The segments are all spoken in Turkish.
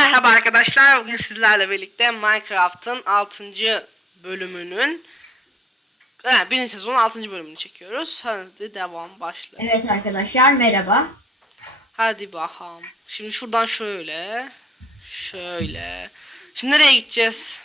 Merhaba arkadaşlar. Bugün sizlerle birlikte Minecraft'ın 6. bölümünün yani birinci sezonun 6. bölümünü çekiyoruz. Hadi devam başla. Evet arkadaşlar merhaba. Hadi bakalım. Şimdi şuradan şöyle. Şöyle. Şimdi nereye gideceğiz?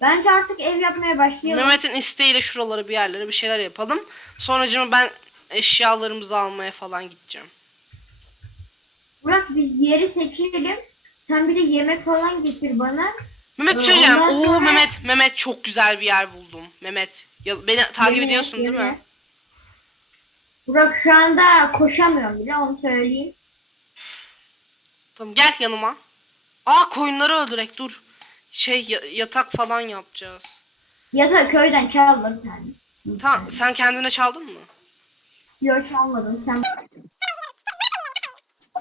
Bence artık ev yapmaya başlayalım. Mehmet'in isteğiyle şuraları bir yerlere bir şeyler yapalım. Sonracığıma ben eşyalarımızı almaya falan gideceğim. Burak biz yeri seçelim. Sen bir de yemek falan getir bana. Mehmet Ee, söyleyeceğim. ondan Oo sonra- Mehmet, Mehmet çok güzel bir yer buldum. Mehmet. Ya, beni takip Yemek, ediyorsun değil mi? Burak şu anda koşamıyorum bile onu söyleyeyim. Tamam gel yanıma. Aa koyunları öldürek dur. Şey ya- yatak falan yapacağız. Ya da köyden çaldım bir tane. Tamam sen kendine çaldın mı? Yok çalmadım sen.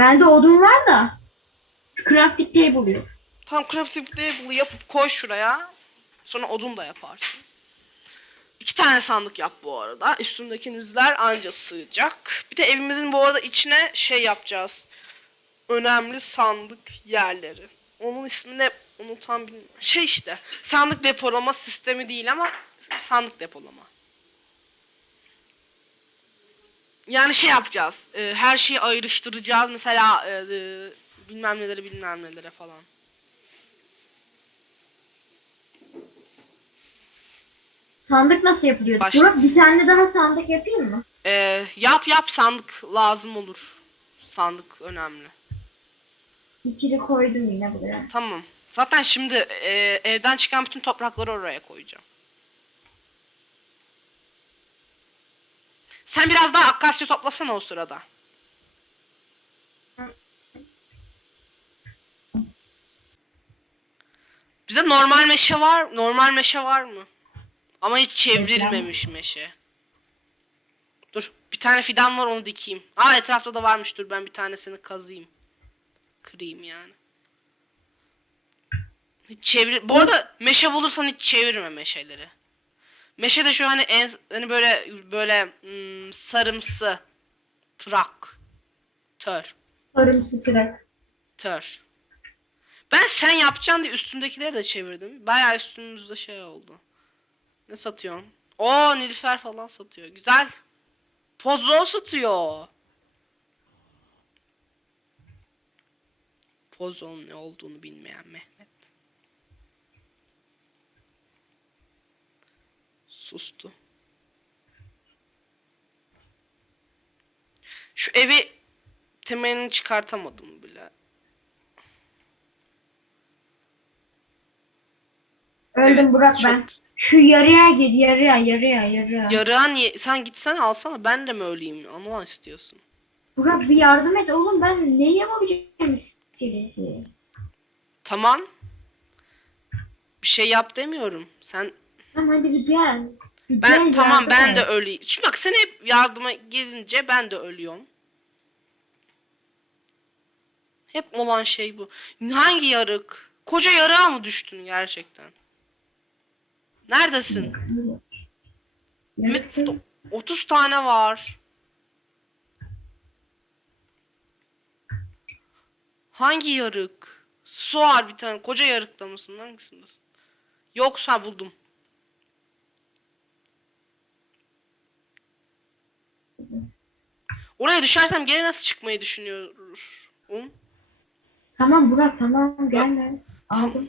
Bende odun var da. Crafting table yok. Tam crafting table yapıp koy şuraya. Sonra odun da yaparsın. İki tane sandık yap bu arada. Üstündeki nüzler anca sığacak. Bir de evimizin bu arada içine şey yapacağız. Önemli sandık yerleri. Onun ismini onu bilmiyorum. Şey işte sandık depolama sistemi değil ama sandık depolama. Yani şey yapacağız. e, her şeyi ayrıştıracağız. Mesela e, e, bilmem nelere bilmem nelere falan. Sandık nasıl yapılıyor? Başla. Burak bir tane daha sandık yapayım mı? E, yap yap sandık lazım olur. Sandık önemli. İkili koydum yine buraya. Tamam. Zaten şimdi e, evden çıkan bütün toprakları oraya koyacağım. Sen biraz daha akasya toplasana o sırada. Bize normal meşe var, normal meşe var mı? Ama hiç çevrilmemiş meşe. Dur, bir tane fidan var onu dikeyim. Aa etrafta da varmış dur ben bir tanesini kazıyım. Kırayım yani. Hiç çevir. Bu arada meşe bulursan hiç çevirme meşeleri. Meşe de şu hani en hani böyle böyle hmm, sarımsı trak tör Sarımsı çırak. tör. Ben sen yapacaksın diye üstümdekileri de çevirdim. Bayağı üstümüzde şey oldu. Ne satıyorsun? Oo Nilüfer falan satıyor. Güzel. Pozo satıyor. Pozon ne olduğunu bilmeyen Mehmet. Sustu. Şu evi temelini çıkartamadım bile. Öldüm Evet, Burak çok- ben. Şu yarıya gir yarıya yarıya yarıya. Yarığa niye? Sen gitsene alsana ben de mi öleyim? Anlama istiyorsun. Burak bir yardım et oğlum ben ne yapabileceğim iskeleti? Tamam. Bir şey yap demiyorum. Sen Tamam hadi. Bir ben gel, tamam yardım ben et. de öleyim. Şimdi bak sen hep yardıma gelince ben de ölüyorum. Hep olan şey bu. Hangi yarık? Koca yarığa mı düştün gerçekten? Neredesin? Ümit Evet. 30 tane var. Hangi yarık? Su var bir tane. Koca yarıkta mısın? Hangisindesin? Yoksa buldum. Oraya düşersem geri nasıl çıkmayı düşünüyorum? Tamam Burak tamam gelme. Aldım.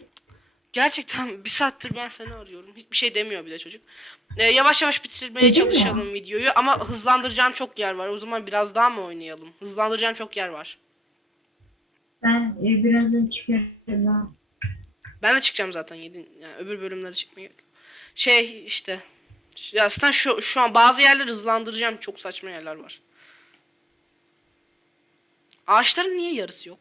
Gerçekten bir saattir ben seni arıyorum. Hiçbir şey demiyor bir de çocuk. Ee, yavaş yavaş bitirmeye Dedim ya. çalışalım videoyu ama hızlandıracağım çok yer var. O zaman biraz daha mı oynayalım? Hızlandıracağım çok yer var. Ben e, birazdan çıkarım. Ben de çıkacağım zaten yedi yani öbür bölümlere çıkmaya gerek. Şey işte ya aslında şu şu an bazı yerleri hızlandıracağım. Çok saçma yerler var. Ağaçların niye yarısı yok?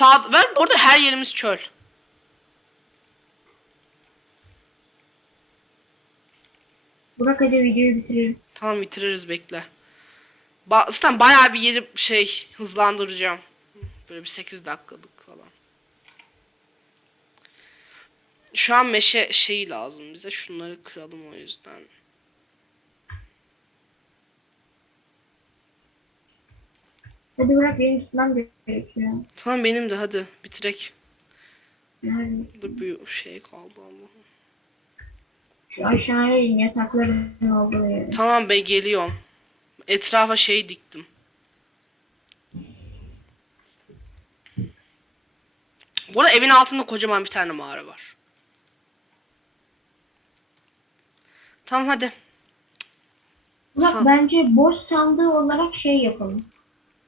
Sağ ver orada her yerimiz çöl. Burak hadi videoyu bitirelim. Tamam bitiririz bekle. Ba zaten bayağı bir yeri şey hızlandıracağım. Böyle bir 8 dakikalık falan. Şu an meşe şeyi lazım bize. Şunları kıralım o yüzden. Hadi Burak benim gitmem gerekiyor. Tamam benim de hadi bitirek. Nerede? Dur bir şey kaldı ama. Şu aşağıya in yatakların olduğu yere. Tamam be geliyorum. Etrafa şey diktim. Bu arada evin altında kocaman bir tane mağara var. Tamam hadi. Burak San- bence boş sandığı olarak şey yapalım.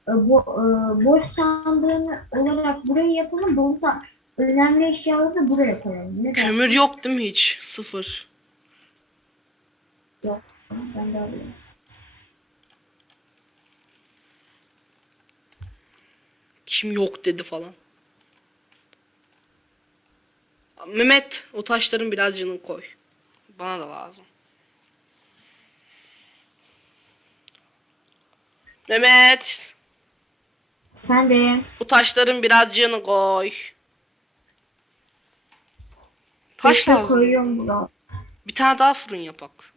E, Bo e, boş sandığını olarak buraya yapalım. Bolsa önemli eşyaları da buraya koyalım. Ne dersin? Kömür yok değil mi hiç? Sıfır. Yok. Ben de alayım. Kim yok dedi falan. Mehmet o taşların birazcını koy. Bana da lazım. Mehmet Ben de bu taşların birazcını koy. Taş işte lazım. koyuyorum Burak. Bir tane daha fırın yapak.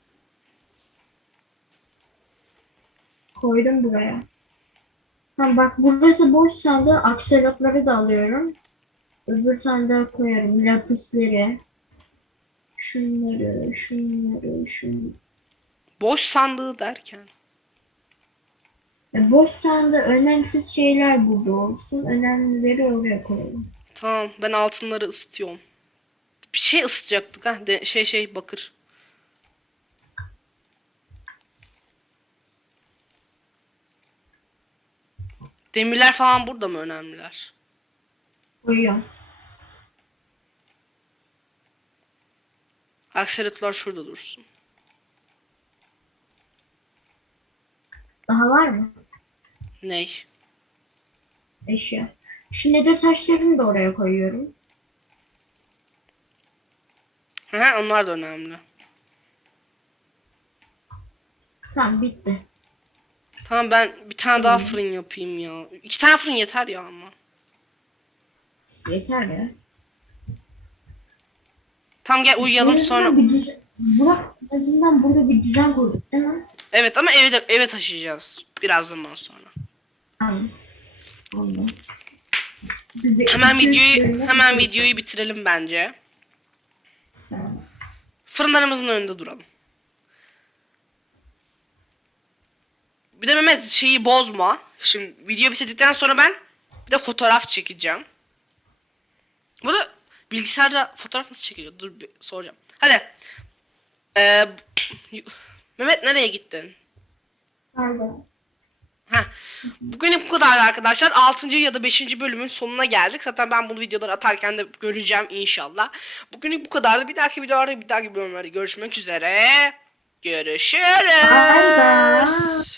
Koydum buraya. Ha bak burası boş sandığı akselotları da alıyorum. Öbür sandığa koyarım. Lapisleri. Şunları, şunları, şunları. Boş sandığı derken. E, boş önemsiz şeyler burada olsun. Önemlileri oraya koyalım. Tamam ben altınları ısıtıyorum. Bir şey ısıtacaktık ha. De, şey şey bakır. Demirler falan burada mı önemliler? Koyuyorum. Akselotlar şurada dursun. Daha var mı? Ney? Eşya. Şu nedir taşlarını da oraya koyuyorum. Hı onlar da önemli. Tamam bitti. Tamam ben bir tane daha fırın yapayım ya. İki tane fırın yeter ya ama. Yeter ya. Tamam gel uyuyalım sonra. Bir düzen... Burak en azından burada bir düzen kurduk değil mi? Evet ama eve, eve taşıyacağız. Biraz zaman sonra. Tamam. Oldu. Bir- Hemen videoyu hemen videoyu bitirelim bence. Tamam. Fırınlarımızın önünde duralım. Bir de Mehmet şeyi bozma. Şimdi video bitirdikten sonra ben bir de fotoğraf çekeceğim. Bu da bilgisayarda fotoğraf nasıl çekiliyor? Dur bir soracağım. Hadi. Ee, Mehmet nereye gittin? Pardon. Heh. Bugün bu kadar arkadaşlar. 6. ya da 5. bölümün sonuna geldik. Zaten ben bu videoları atarken de göreceğim inşallah. Bugünlük bu kadardı. Bir dahaki videolarda bir dahaki bölümlerde görüşmek üzere. Görüşürüz. Bye bye.